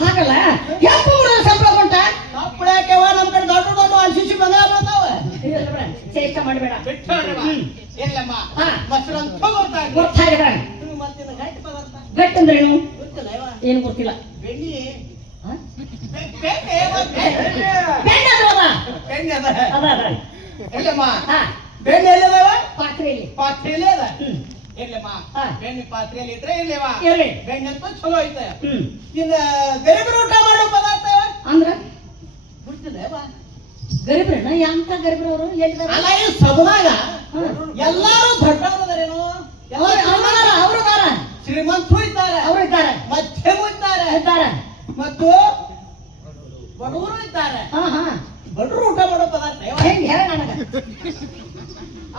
ಹಾಗಲ್ಲ ಯಾಕೆ ಸಂಬಳ ಬಂಟ ನಪ್ಪಳಕ್ಕೆವ ನಮ್ಮ ಕಡೆ ದೊಡ್ಡ ದೊಡ್ಡ ಅಲ್ಸಿಸಿ ಬಂಗಾರ ಬರ್ತಾವ ಚೇಷ್ಟ ಮಾಡಬೇಡ ಎಲ್ಲಮ್ಮ ಮೊಸರಂತ ಗೊತ್ತಾಗಿದೆ ಮತ್ತಿನ ಗಟ್ಟಿ ಪದಾರ್ಥ ಗಟ್ಟಿ ಅಂದ್ರೇನು ಗೊತ್ತಿಲ್ಲ ಇವ ಏನು ಗೊತ್ತಿಲ್ಲ ಬೆಣ್ಣಿ ಬೆಣ್ಣೆ ಅದ ಬೆಣ್ಣೆ ಅದ ಅದ ಅದ ಎಲ್ಲಮ್ಮ ಹಾ ಬೆಣ್ಣೆ ಎಲ್ಲಿದಾವ ಪಾತ್ರೆಯಲ್ಲಿ ಪಾತ್ರೆಯಲ್ಲಿ ಅದ ಇರ್ಲಮ್ಮ ಬೆಣ್ಣೆ ಪಾತ್ರೆಯಲ್ಲಿ ಇದ್ರೆ ಇರ್ಲೇವಾ ಇರ್ಲಿ ಬೆಣ್ಣೆ ಅಂತ ಚಲೋ ಐತೆ ಇನ್ನ ಗರಿಬರು ಊಟ ಮಾಡೋ ಪದಾರ್ಥ ಅಂದ್ರ ಗೊತ್ತಿಲ್ಲ ಗರಿಬ್ರಣ್ಣ ಯಾಂತ ಗರಿಬ್ರವರು ಎಲ್ಲಿದಾರ ಅಲ್ಲ ಈ ಸಭದಾಗ ಎಲ್ಲಾರು ದೊಡ್ಡವರದಾರೇನು ಅವರು ಶ್ರೀಮಂತರು ಇದ್ದಾರೆ ಅವರು ಇದ್ದಾರೆ ಮಧ್ಯಮರು ಇದ್ದಾರೆ ಮತ್ತು ಬಡವರು ಇದ್ದಾರೆ ಬಡವರು ಊಟ ಮಾಡೋ ಪದಾರ್ಥ ಹೆಂಗ್ ಹೇಳ ನನಗ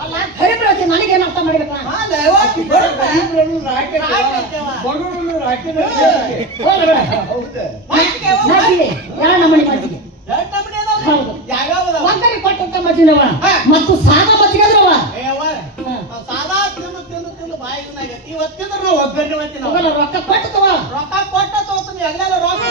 ಅಲ್ಲ ಗರಿಬ್ರ ನನಗೆ ಏನು ಅರ್ಥ ಮಾಡ್ಬೇಕ ಯಾವ ನಮ್ಮನೆ ಮಜ್ಜಿಗೆ ಒಂದರಿ ಕೊಟ್ಟಂತ ಮಜ್ಜಿನವ ಮತ್ತು ಸಾದಾ ಮಜ್ಜಿಗೆ ಅದ್ರವ ಸಾದಾ ತಿಂದು ತಿಂದು ತಿಂದು ಬಾಯಿ ಇವತ್ತಿಂದ್ರ ನಾವು ಒಗ್ಗರಣೆ ಮಾಡ್ತೀವಿ ರೊಕ್ಕ ಕೊಟ್ಟವ ರೊಕ್ಕ ಕೊಟ್ಟ ತೋತೀನಿ ಎಲ್ಲೆಲ್ಲ ರೊಕ್ಕ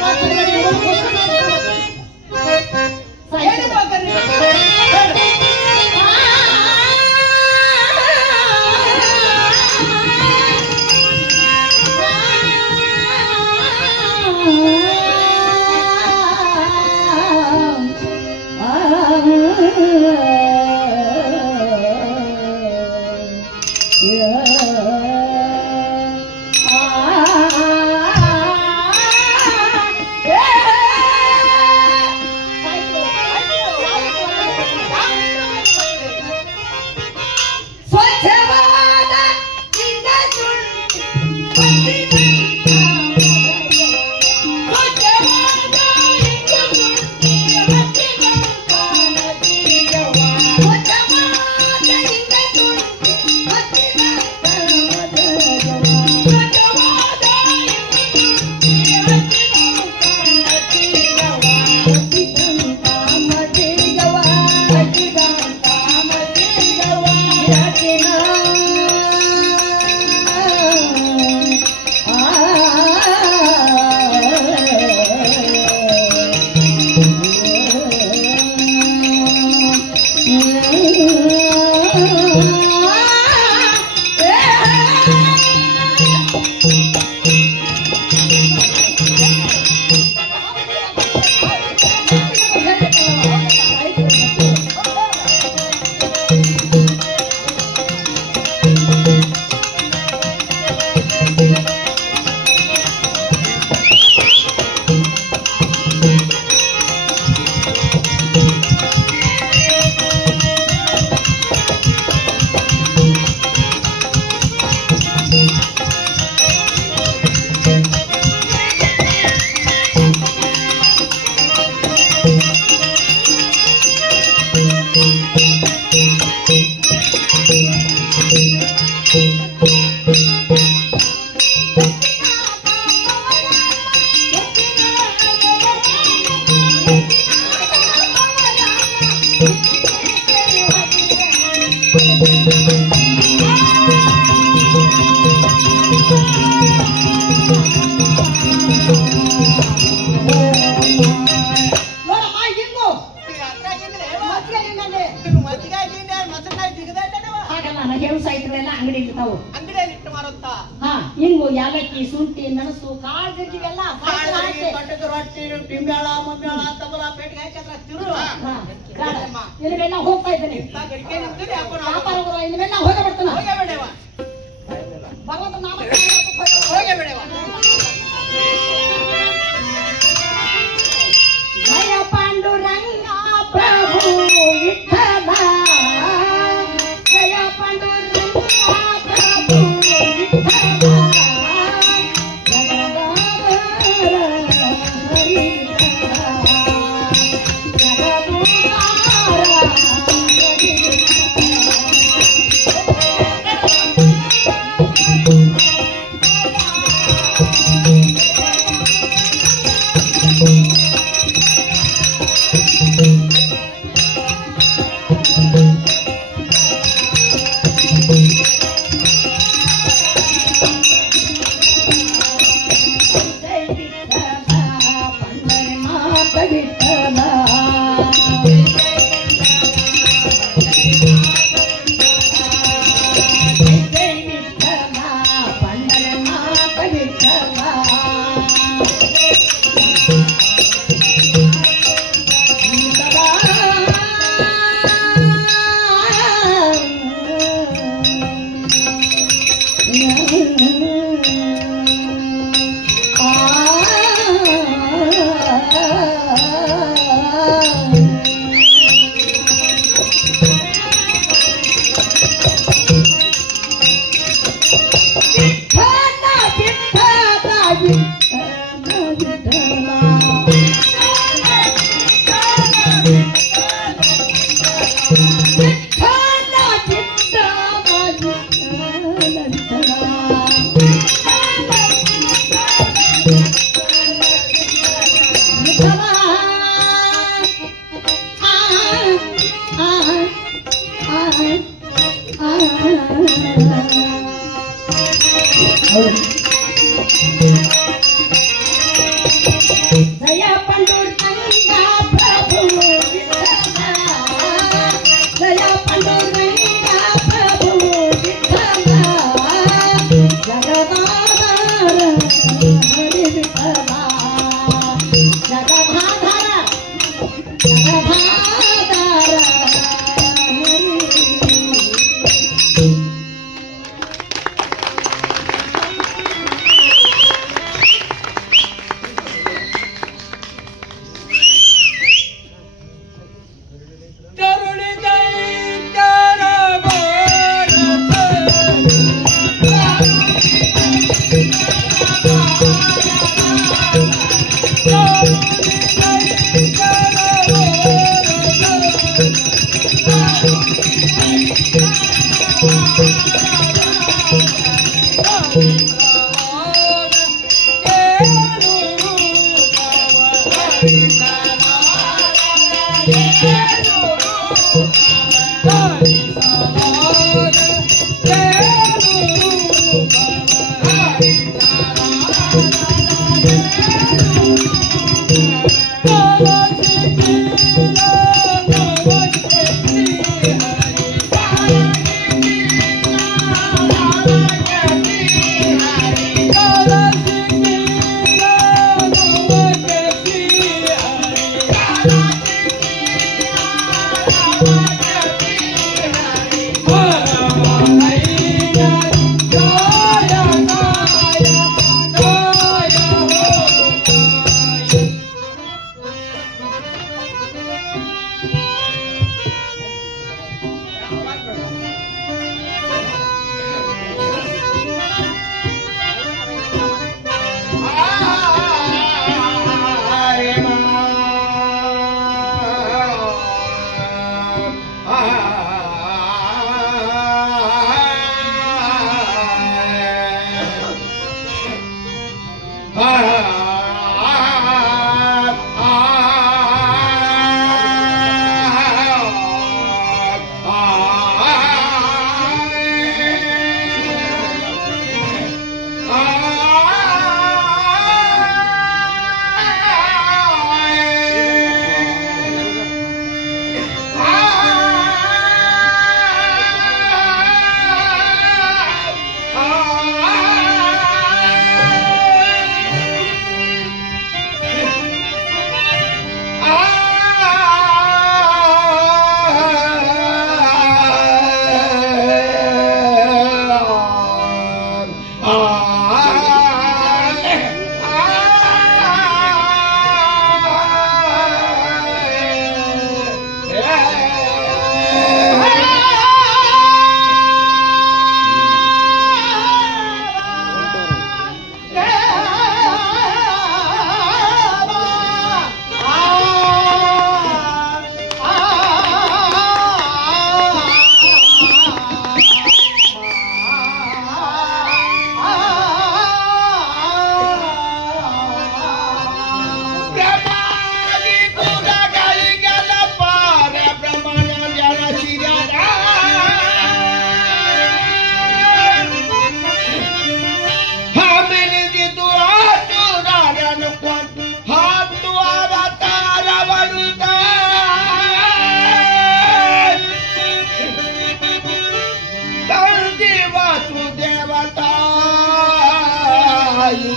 ಹಿಂಗು ಯಾಲಕ್ಕಿ ಶುಂಠಿ ಮೆಣಸು ಕಾಳು ಗಿಡ್ಡಿಗೆಲ್ಲ ರೊಟ್ಟಿ ಟಿಂಬ್ಯಾಳ ಮಂಬ್ಯಾಳ ತಬಲ ಪೇಟಿಗೆ ಹಾಕಿದ್ರ ತಿರು ಇಲ್ಲೆಲ್ಲ ಹೋಗ್ತಾ ಇದ್ದೇನೆ ವ್ಯಾಪಾರ ಇಲ್ಲೆಲ್ಲ ಹೋಗೇ ಬಿಡ್ತಾನ ಭಗವಂತ ನಾಮ ಹೋಗೇ ಬಿಡವ ಜಯ ಪಾಂಡುರಂಗ ಪ್ರಭು ವಿಠಲ ಜಯ ಪಾಂಡುರಂಗ ಪ್ರಭು ವಿಠಲ जय पंडुरंगा प्रभु विठ्ठला, जय पंडुरंगा प्रभु विठ्ठला, जगदाधार हरी विठ्ठला, जगदाधार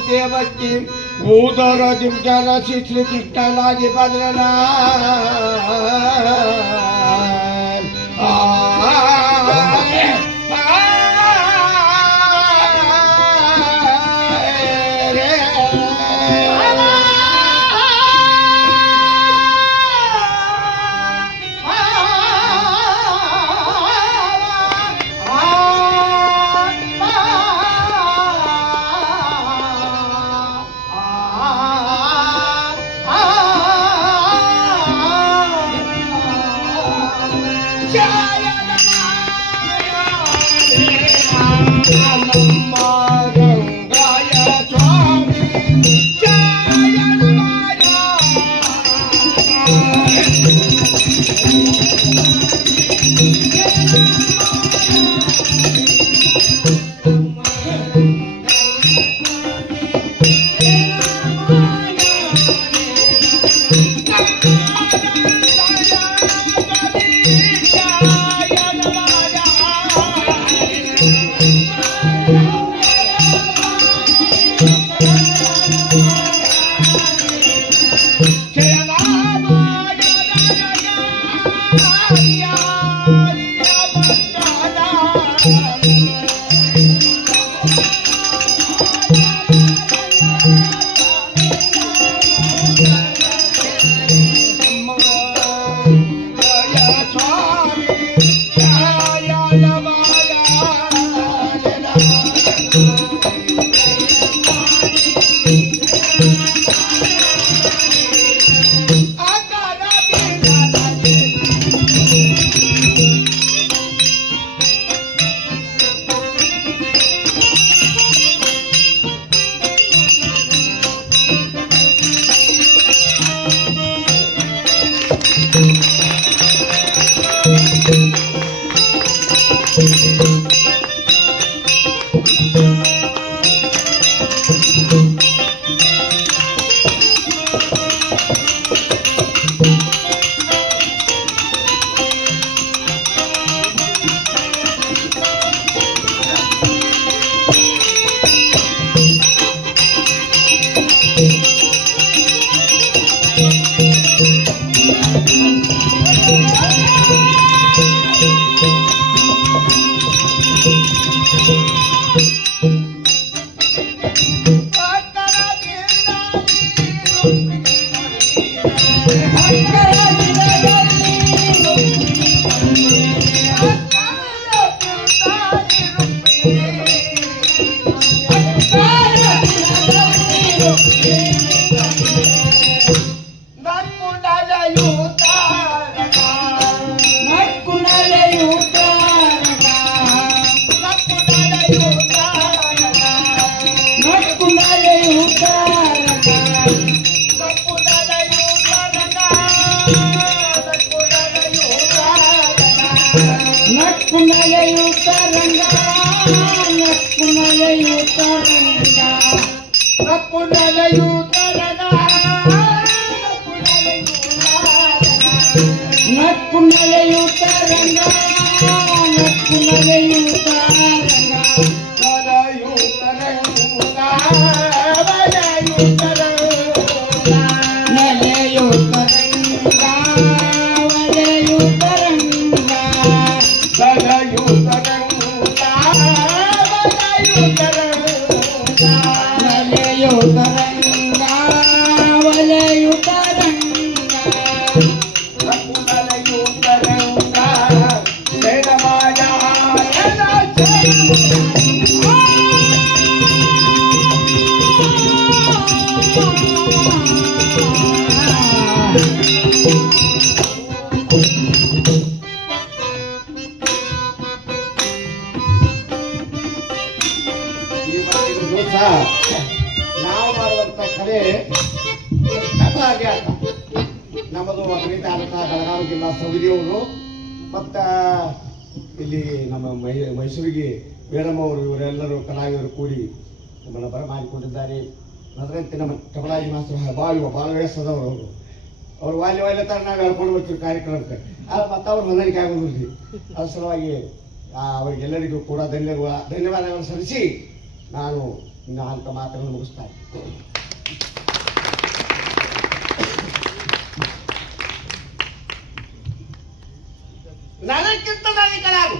देवकी उदर दिव्याला श्री कृष्णाला निबंधना ನಾವು ಮಾಡುವಂತ ಕಲೆ ಹಾಗೆ ಆಟ ನಮ್ಮದು ಅಗ್ನಿ ತಾಲೂಕಾ ಬೆಳಗಾವಿ ಜಿಲ್ಲಾ ಸೌದಿಯವರು ಮತ್ತ ಇಲ್ಲಿ ನಮ್ಮ ಮೈಸೂರಿಗೆ ವೀರಮ್ಮ ಅವರು ಇವರೆಲ್ಲರೂ ಕಲಾವಿದರು ಕೂಡಿ ನಮ್ಮನ್ನು ಬರಮಾಡಿಕೊಂಡಿದ್ದಾರೆ. ಅದರಂತೆ ನಮ್ಮ ಕಮಲಾಜಿ ಮಾಸ್ತರ್ ಬಾಳ ವಯಸ್ಸದವರು ಅವರು ವಾಲ್ಯ ತರ ನಾವು ಹೇಳ್ಕೊಂಡು ಬರ್ತೀವಿ ಕಾರ್ಯಕ್ರಮಕ್ಕೆ. ಮತ್ತು ಅವ್ರು ಹೊಂದಾಣಿಕೆ ಆಗೋದಿಲ್ಲ. ಅದ್ರ ಸಲುವಾಗಿ ಅವರಿಗೆಲ್ಲರಿಗೂ ಕೂಡ ಧನ್ಯವಾದಗಳನ್ನು ಸಲ್ಲಿಸಿ ನಾನು ನಾಲ್ಕು ಮಾತನ್ನು ಮುಗಿಸ್ತಾ ಇದ್ದೀನಿ. ನನಗಿಂತ ನಾಯಕರಾಗು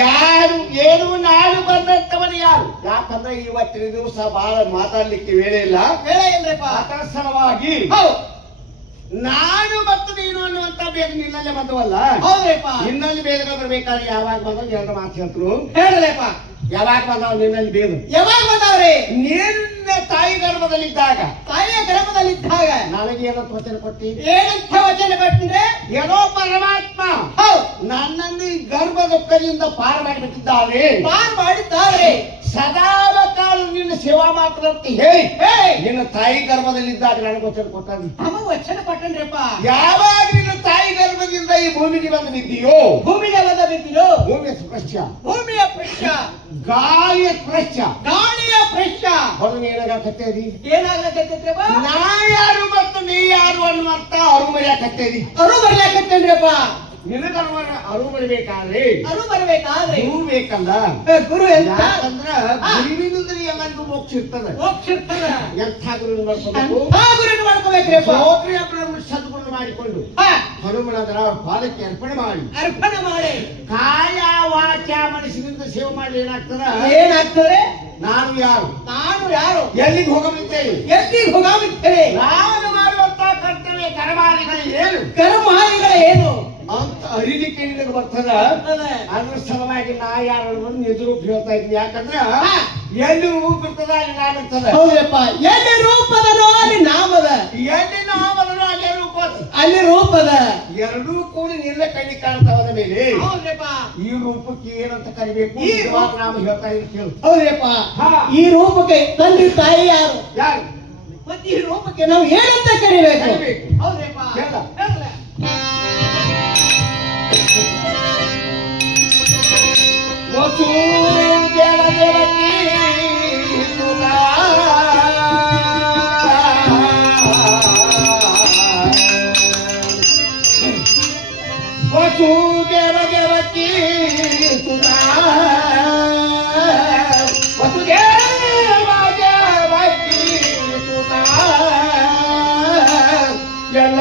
ಯಾರು ಏನು ನಾಡು ಬಂದಂತವನು ಯಾರು? ಯಾಕಂದ್ರೆ ಇವತ್ತಿನ ದಿವಸ ಬಹಳ ಮಾತಾಡ್ಲಿಕ್ಕೆ ವೇಳೆ ಇಲ್ಲ ಅದರ ಸಲುವಾಗಿ ನಾನು ಮತ್ತು ನೀನು ಅನ್ನುವಂತ ಬೇಗ ನಿನ್ನಲ್ಲೇ ಬಂದವಲ್ಲ. ನಿನ್ನಲ್ಲಿ ಬೇಗ ಬರ್ಬೇಕಾದ್ರೆ ಯಾವಾಗ ಬಂದವ್ ಎರಡು ಮಾತು ಹೇಳ್ತರು ಹೇಳಲೇಪ. ಯಾವಾಗ ಬಂದವ್ ನಿನ್ನಲ್ಲಿ ಬೇಗ? ಯಾವಾಗ ಬಂದವ್ರಿ? ನಿನ್ನ ತಾಯಿ ಗರ್ಭದಲ್ಲಿದ್ದಾಗ. ತಾಯಿಯ ಗರ್ಭದಲ್ಲಿದ್ದಾಗ ನನಗೆ ಏನಂತ ವಚನ ಕೊಟ್ಟಿ? ಏನಂತ ವಚನ ಕೊಟ್ಟಿದ್ರೆ? ಏನೋ ಪರಮಾತ್ಮ ನನ್ನನ್ನು ಈ ಗರ್ಭದ ಕೈಯಿಂದ ಪಾರು ಮಾಡಿಬಿಟ್ಟಿದ್ದಾರೆ. ಪಾರು ಮಾಡಿದ್ದಾರೆ. ಸದಾವ ಕಾಲ ನಿನ್ನ ಸೇವಾ ಮಾತ್ರ ಅಂತ ಹೇಳಿ ನಿನ್ನ ತಾಯಿ ಗರ್ಭದಲ್ಲಿದ್ದಾಗ ನನಗೆ ವಚನ ಕೊಟ್ಟಾಗ ವಚನ ಕೊಟ್ಟನ್ರಪ್ಪ. ಯಾವಾಗ ನಿನ್ನ ತಾಯಿ ಗರ್ಭದಿಂದ ಈ ಭೂಮಿಗೆ ಬಂದು ಬಿದ್ದೀಯೋ, ಭೂಮಿಗೆ ಬಂದ ಬಿದ್ದೀಯೋ, ಭೂಮಿಯ ಸ್ಪರ್ಶ, ಭೂಮಿಯ ಸ್ಪರ್ಶ, ಗಾಳಿಯ ಸ್ಪರ್ಶ, ಗಾಳಿಯ ಸ್ಪರ್ಶ ಹೊರಗೆ ಏನಾಗತ್ತೇರಿ? ಏನಾಗತ್ತೈತ್ರಪ್ಪ? ನಾ ಯಾರು ಮತ್ತು ನೀ ಯಾರು ಅನ್ನುವಂತ ಅರು ಮರ್ಯಾಕತ್ತೇರಿ. ಅರು ಮರ್ಯಾಕತ್ತೇನ್ರಪ್ಪ. ನಿನಗ ಅರು ಬರಬೇಕಾದ್ರೆ ಗುರು ಬೇಕಲ್ಲ. ಗುರು ಯಾಕಂದ್ರ ಗುರುವಿನಿಂದ ಎಲ್ಲರಿಗೂ ಮೋಕ್ಷ ಇರ್ತದೆ. ಮೋಕ್ಷ ಇರ್ತದೆ. ಎಂಥ ಗುರು ಮಾಡ್ಕೋಬೇಕು? ಸದ್ಗುರು ಮಾಡಿಕೊಂಡು ಹನುಮನದರ ಪಾದಕ್ಕೆ ಅರ್ಪಣೆ ಮಾಡಿ ಕಾಯ ವಾಚ ಮನಸ್ಸಿನಿಂದ ಸೇವೆ ಮಾಡಿ ಏನಾಗ್ತದೆ? ನಾನು ಯಾರು ಎಲ್ಲಿಗೆ ಹೋಗಬಿಡ್ತೇನೆ? ನಾನು ಮಾಡುವಂತ ಕರ್ತವ್ಯ ಕರ್ಮಾದಿಗಳು ಏನು ಅಂತ ಅರಿಲಿಕ್ಕೆ ನಿನಗೆ ಬರ್ತದ. ಅದ್ರ ಸಲುವಾಗಿ ನಾ ಯಾರು ಎದುರು ಹೇಳ್ತಾ ಇದ್ದೀನಿ. ಯಾಕಂದ್ರ ಎಲ್ಲಿ ರೂಪ ಇರ್ತದ ಅಲ್ಲಿ ನಾಮ ಇರ್ತದ. ಹೌದಪ್ಪ. ಎಲ್ಲಿ ರೂಪದನೋ ಅಲ್ಲಿ ನಾಮದ, ಎಲ್ಲಿ ನಾಮದನೋ ಅಲ್ಲಿ ರೂಪದ, ಅಲ್ಲಿ ರೂಪದ. ಎರಡೂ ಕೂಡಿ ನಿನ್ನ ಕಣ್ಣಿ ಕಾಣ್ತಾವದ ಮೇಲೆ ಈ ರೂಪಕ್ಕೆ ಏನಂತ ಕರಿಬೇಕು? ನಾಮ ಹೇಳ್ತಾ ಇದ್ದೀನಿ ಕೇಳು. ಹೌದಪ್ಪ. ಈ ರೂಪಕ್ಕೆ ತಂದೆ ತಾಯಿ ಯಾರು? ಮತ್ತೆ ಈ ರೂಪಕ್ಕೆ ನಾವು ಏನಂತ ಕರಿಬೇಕು? ಹೌದಪ್ಪ. ವಸುದೇವ ದೇವಕಿ ಸುತಾ ವಸುದೇವ ದೇವಕಿ ಸುತಾ ಎಲ್ಲ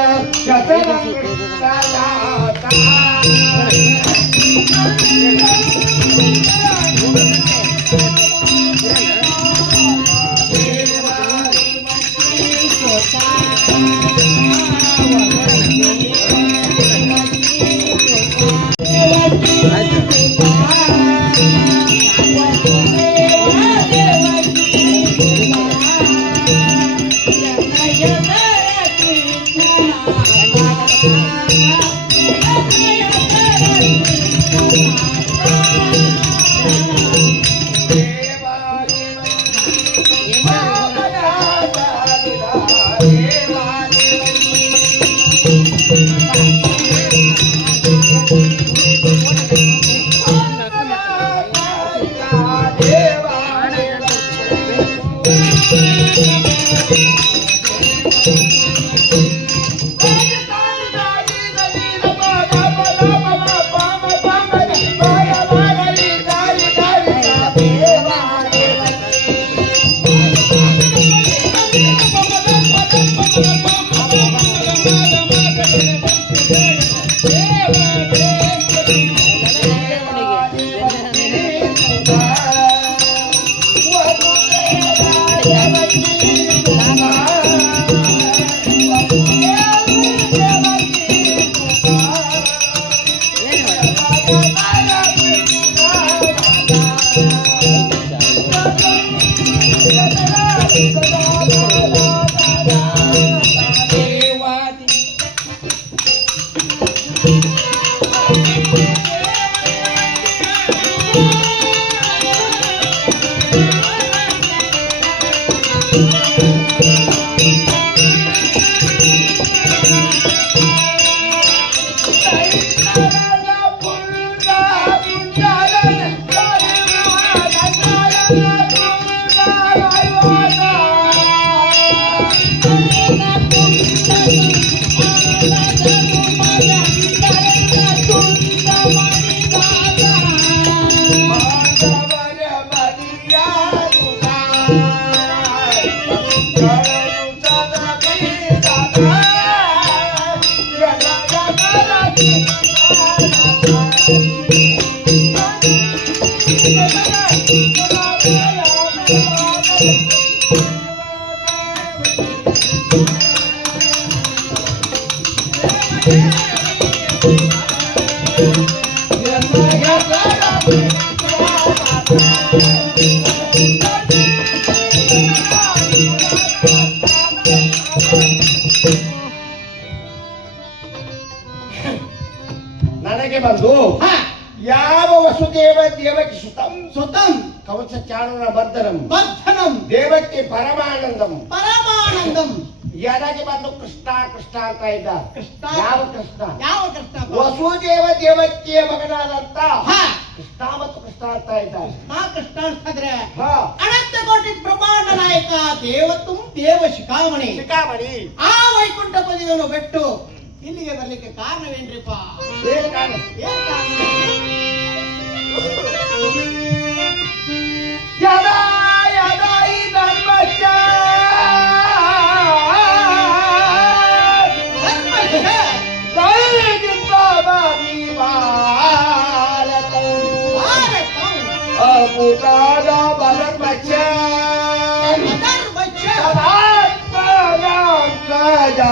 ನನಗೆ ಬಂದು ಯಾವ ವಸುದೇವ ದೇವಕಿ ಸುತಂ ಸುತಂ ಕವಚ ಚಾಣನ ಬರ್ಧನಂ ಬರ್ಧನಂ ದೇವಕ್ಕೆ ಪರಮಾನಂದಂ ಪರಮಾನಂದಂ ಎಡಗೆ ಬಂದು ಕೃಷ್ಣ ಕೃಷ್ಣ ಅಂತ ಇದ್ದ ಕೃಷ್ಣ ಯಾವ ಕೃಷ್ಣ ಯಾವ ಕೃಷ್ಣ ವಸುದೇವ ದೇವಕಿಯ ಮಗನಾದಂತ ಹಾ ಕೃಷ್ಣ ಮತ್ತು ಕೃಷ್ಣ ಅಂತ ಇದ್ದಾರೆ ಕೃಷ್ಣ ಅಂತಂದ್ರೆ ಹಾ ಅನಂತ ಕೋಟಿ ಬ್ರಹ್ಮಾಂಡ ನಾಯಕ ದೇವತು ದೇವ ಶಿಖಾಮಣಿ ಶಿಖಾಮಣಿ ಆ ವೈಕುಂಠ ಪದಿಯನ್ನು ಬಿಟ್ಟು ಇಲ್ಲಿಗೆ ಬರ್ಲಿಕ್ಕೆ ಕಾರಣವೇನ್ರಿಪ್ಪ ಏನ್ ಕಾರಣ? ಏನ್ ಕಾರಣ ಯದಾ ಯದಾ ಈ ಧರ್ಮಶ್ಚ ಅಪುತಾದ ಬಲರ್ಮಚ್ಚ ಸದಾ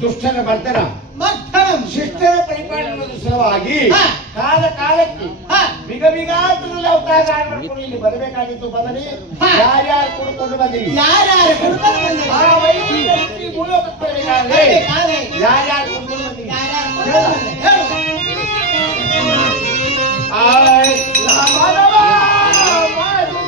ದುಷ್ಟರ ಬರ್ಧನ ಮರ್ಥನಂ ಶಿಷ್ಟರ ಪರಿಪಾಲನದ ಸಲುವಾಗಿ ಹಾ. ಕಾಲ ಕಾಲಕ್ಕೆ ಹಾ. ಬಿಗ ಬಿಗಾತ್ರದಲ್ಲಿ ಅವತಾರ ಮಾಡ್ಕೊಂಡು ಇಲ್ಲಿ ಬರಬೇಕಾಗಿತ್ತು ಬದಲಿ ಹಾ. ಯಾರ್ಯಾರು ಕುಡ್ಕೊಂಡು ಬಂದಿರಿ ಯಾರ್ಯಾರು ಕುಡ್ಕೊಂಡು ಬಂದಿರಿ? ಆ ವೈಕುಂಠದಲ್ಲಿ ಮೂಲಕ ಬರಬೇಕಾದ್ರೆ ಕಾದೆ. ಯಾರ್ಯಾರು ಕುಡ್ಕೊಂಡು ಬಂದಿರಿ ಯಾರ್ಯಾರು ಕುಡ್ಕೊಂಡು ಬಂದಿರಿ? ಹೇಳು. ಆಯ್ ರಾಮನವ ಮಾಡು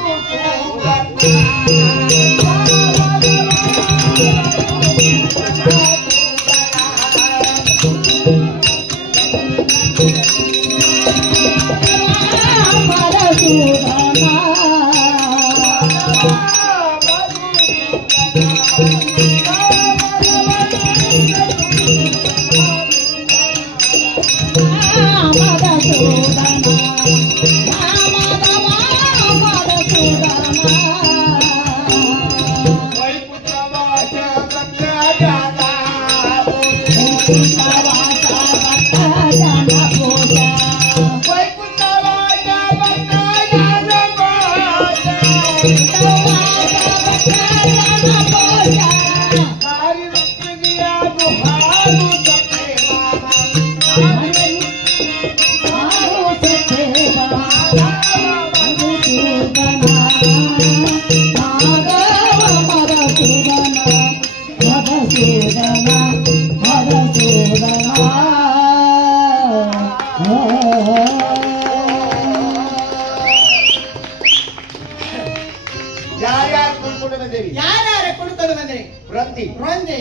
ಯಾರ್ಯಾರು ಕುಡ್ಕೊಂಡು ಬಂದೇವಿ? ಯಾರ್ಯಾರ ಕುಡ್ಕೊಂಡು ಬಂದ್ರಿ? ವೃಂದಿ, ರಂದಿ,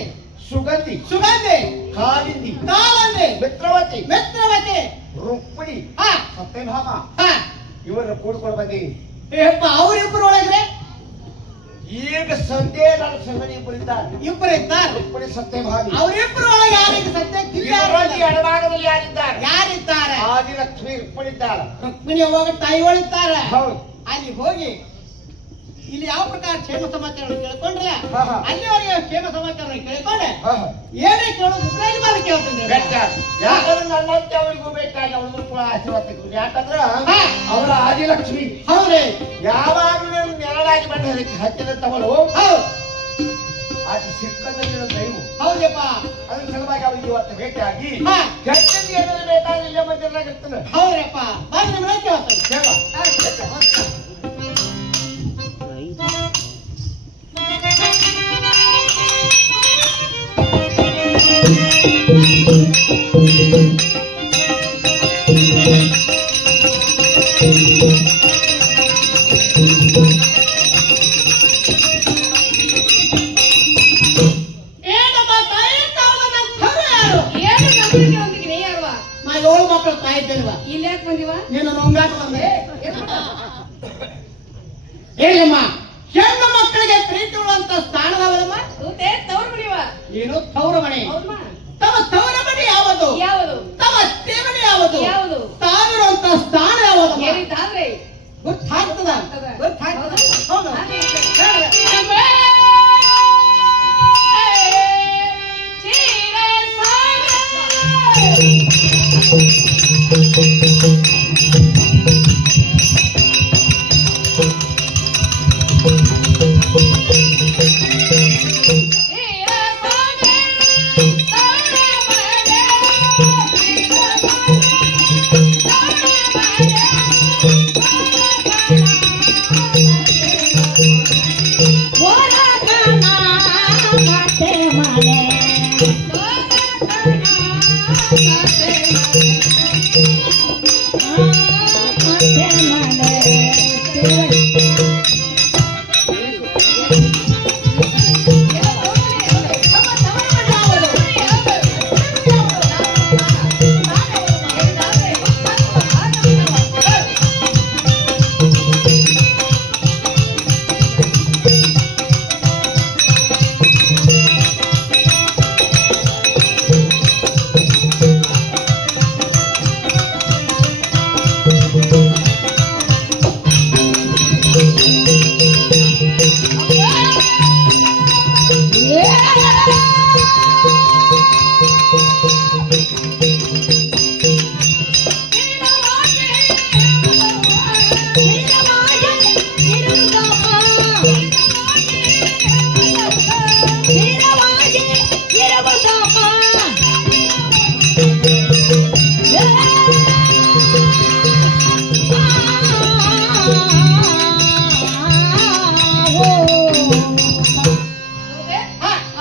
ಸುಗಂಧಿ, ಸುಗಂಧಿ, ಕಾಲಿಂದಿ, ಕಾಲಂದಿ, ಮಿತ್ರವತಿ, ಮಿತ್ರವತಿ, ರುಕ್ಮಿಣಿ, ಹಾ ಸತ್ಯಭಾಮ ಹಾ ಇವರನ್ನು ಕೂಡ್ಕೊಂಡು ಬಂದೀನಿ. ಯಪ್ಪ ಅವರಿಬ್ಬರು ಒಳಗ್ರೆ ಈಗ ಸಂಧ್ಯೆ ನನ್ನ ಸಂಗಡಿ ಇಬ್ಬರು ಇದ್ದಾರೆ. ಇಬ್ಬರು ಇದ್ದಾರೆ. ರುಕ್ಮಿಣಿ, ಸತ್ಯಭಾಮಿ. ಅವರಿಬ್ಬರು ಒಳಗೆ ಯಾರಿಗೆ ಸದ್ಯಕ್ಕೆ ಇದರಲ್ಲಿ ಎಡಭಾಗದಲ್ಲಿ ಯಾರಿದ್ದಾರೆ? ಯಾರಿದ್ದಾರೆ? ಆದಿಲಕ್ಷ್ಮಿ ರುಕ್ಮಿಣಿ ಇದ್ದಾರೆ. ರುಕ್ಮಿಣಿ ಹೋಗ ತಾಯಿ ಒಳಿದ್ದಾರೆ. ಹೌದು. ಅಲ್ಲಿ ಹೋಗಿ ಇಲ್ಲಿ ಯಾವ ಪ್ರಕಾರ ಕ್ಷೇಮ ಸಮಾಚಾರ ಕೇಳ್ಕೊಂಡ್ರೆ ಹಾ, ಹಾ. ಅಲ್ಲಿವರೆಗೆ ಕ್ಷೇಮ ಸಮಾಚಾರ ಕೇಳ್ಕೊಂಡೆ ಹಾ, ಹಾ. ಏನೇ ಕೇಳೋದು ಇಬ್ರಾಹಿಂ ಬಾರಿ ಕೇಳ್ತೀನಿ. ಬೆಟ್ಟ. ಯಾಕಂದ್ರೆ ನನ್ನಂತೆ ಅವರಿಗೂ ಬೇಕಾಗಿ ಅವರಿಗೂ ಕೂಡ ಆಶೀರ್ವಾದ ತೆಗೆದು. ಯಾಕಂದ್ರೆ ಹಾ. ಅವರ ಆದಿಲಕ್ಷ್ಮಿ ಹೌದ್ರಿ ಯಾವಾಗಲೂ ನೆರಳಾಗಿ ಬಂದ ಹಚ್ಚಿದಂತವಳು ಹೌದು ಅದು ಸಿಕ್ಕಂದಿನ ದೈವ. ಹೌದಪ್ಪ ಅದ್ರ ಸಲುವಾಗಿ ಅವರಿಗೆ ಇವತ್ತು ಭೇಟಿಯಾಗಿ ಹಾ. ಕೆಟ್ಟದ್ದು ಏನಾದ್ರು ಬೇಕಾದ್ರೆ ಇಲ್ಲೇ ಮಂದಿರನಾಗಿರ್ತಾನೆ. ಹೌದ್ರಪ್ಪ ಬಂದ್ರೆ ನಿಮ್ಗೆ ಕೇಳ್ತೀನಿ. ಸೇವಾ. ಏನಪ್ಪ ತಾಯಿ ತಾವು ನನ್ನ ಥರ ಯಾರು? ಏನು ನಂಬಿಕೆ ಹೊಂದಿಗೆ ನೀ ಯಾರವ್ವ? ನಾ 7 ಮಕ್ಕಳು ತಾಯಿ ಇದ್ದೇನವ. ಇಲ್ಲಿ ಯಾಕೆ ಬಂದಿವ? ನೀನು ನೊಂಗಾಟ ಬಂದೆ. ಏನ್ ಮಾಡ? ಹೇಳಮ್ಮ ಹೆಣ್ಣು ಮಕ್ಕಳಿಗೆ ಪ್ರೀತಿ ಉಳ್ಳುವಂತ ಸ್ಥಾನದವರಮ್ಮ ತೂತೆ ತವ್ರ ಮನಿವ. ಏನು ತವರ ಮನೆ. ಹೌದಮ್ಮ? ತಮ್ಮ ತವರ ಮನೆ ಯಾವುದು? ಯಾವುದು? ತಮ್ಮ ಅತ್ತೆ ಮನೆ ಯಾವುದು? ಯಾವುದು? ತಾವಿರುವಂತ ಸ್ಥಾನ ಯಾವುದು? ಏನಿದ್ದಾದ್ರೆ ಗೊತ್ತಾಗ್ತದ ಗೊತ್ತಾಗ್ತದ. ಹೌದು ಹೇಳ್ರಿ.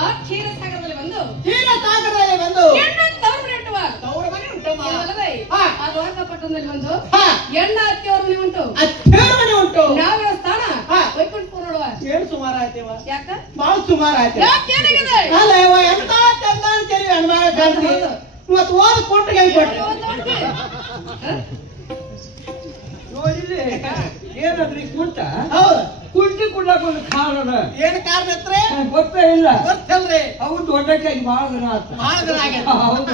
ಆ ಕ್ಷೀರಸಾಗರದಲ್ಲಿ ಬಂದು ಕ್ಷೀರಸಾಗರದಲ್ಲಿ ಬಂದು ಎಣ್ಣ ತವ್ರ ಮನೆ ಉಂಟುವ. ತವರ ಮನೆ ಉಂಟಮ್ಮ. ಏನಲ್ಲದೆ? ಹಾ. ಆ ದ್ವಾರಕಾಪಟ್ಟಣದಲ್ಲಿ ಬಂದು ಹಾ. ಎಣ್ಣ ಅತ್ತೆಯವ್ರ ಮನೆ ಉಂಟು. ಅತ್ತೆ ಮನೆ ಉಂಟು. ನಾವಿರೋ ಸ್ಥಾನ ಹಾ. ವೈಕುಂಠಪುರ ನೋಡುವ. ಏನು ಸುಮಾರು ಆಯ್ತೇವ? ಯಾಕ? ಬಹಳ ಸುಮಾರು ಆಯ್ತು. ಯಾಕೇನಾಗಿದೆ? ಅಲ್ಲ ಇವ ಎಂತ ಚಂದ ಅಂತೇಳಿ ಅನುಮಾನ ಕಾಣ್ತಿ. ಇವತ್ತು ಓದ್ ಕೊಟ್ಟಿಗೆ ಹೆಂಗ್ ಕೊಟ್ಟಿ? ನೋಡಿಲ್ಲಿ ಏನಾದ್ರಿ ಕುಂಟ ಹೌದು. ಕುಂಟಿ ಕುಡ್ಲಾಕ ಒಂದು ಕಾರಣ ಏನ್ ಕಾರಣ ಇತ್ರಿ? ಗೊತ್ತೇ ಇಲ್ಲ. ಗೊತ್ತಲ್ರಿ. ಅವು ದೊಡ್ಡಕ್ಕಾಗಿ ಬಹಳ ದಿನ ಆತ. ಬಹಳ ದಿನ ಆಗ್ಯದ. ಹೌದ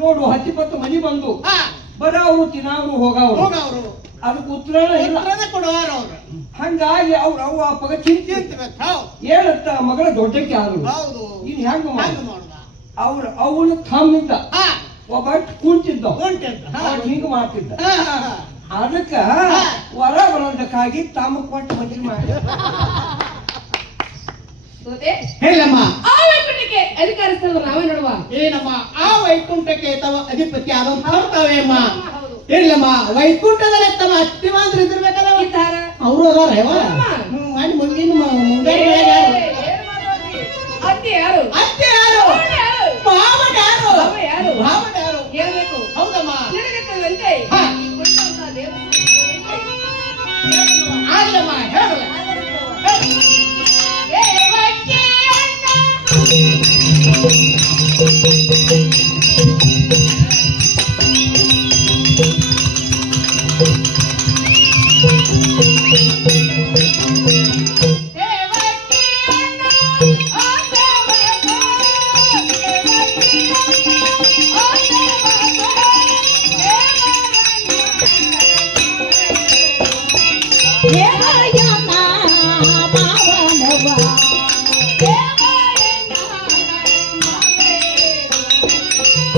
ನೋಡು 10-20 ಮನಿ ಬಂದು ಹಾ. ಬರ ಅವ್ರು ತಿನ್ನವ್ರು ಹೋಗವ್ರು ಹೋಗವ್ರು. ಅದಕ್ಕೆ ಉತ್ತರನೇ ಇಲ್ಲ. ಉತ್ತರನೇ ಕೊಡುವಾರ ಅವ್ರು. ಹಂಗಾಗಿ ಅವ್ರ ಅವ್ವ ಅಪ್ಪಗ ಚಿಂತೆ ಚಿಂತಿಬೇಕು. ಹೌದು. ಏನಂತ ಮಗಳ ದೊಡ್ಡಕ್ಕೆ ಆದ್ರು ಹೌದು. ಇನ್ ಹೆಂಗ ಹಂಗ ಮಾಡುದ. ಅವನು ಥಮ್ಮಿದ್ದ ಹಾ. ಒಬ್ಬ ಕುಂತಿದ್ದ ಉಂಟಿದ್ದ. ಹಾ. ಅವ್ನು ಹಿಂಗ ಮಾಡ್ತಿದ್ದ ಹಾ, ಹಾ, ಹಾ. ಅದಕ್ಕ ವರ ಬರೋದಕ್ಕಾಗಿ ತಮ್ಮ ಕೊಟ್ಟು ಮದುವೆ ಮಾಡಿ ತೂತೆ ಹೇಳಮ್ಮ. ಆ ವೈಕುಂಠಕ್ಕೆ ಅಧಿಕಾರಿಸ್ತರು ನಾವೇ ನೋಡುವ. ಏನಮ್ಮ ಆ ವೈಕುಂಠಕ್ಕೆ ತವ ಅಧಿಪತಿ ಆದಂತವ್ರು ತಾವೇಮ್ಮ. ಹೌದು. ಹೇಳಮ್ಮ ವೈಕುಂಠದಲ್ಲಿ ತಮ್ಮ ಅತ್ತಿ ಮಾತ್ರ ಇದ್ದಿರ್ಬೇಕಲ್ಲ. ಇದ್ದಾರ. ಅವರು ಅದಾರೇವ. ಹೌದಮ್ಮ. ಮಾಡಿ ಮುಂದಿನ ಮುಂಗಾರಿ ಬೆಳೆಗಾರ. ಏನ್ ಮಾತಾಡ್ತಿ? ಅತ್ತೆ ಯಾರು? ಅತ್ತೆ ಯಾರು?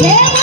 ದೇವ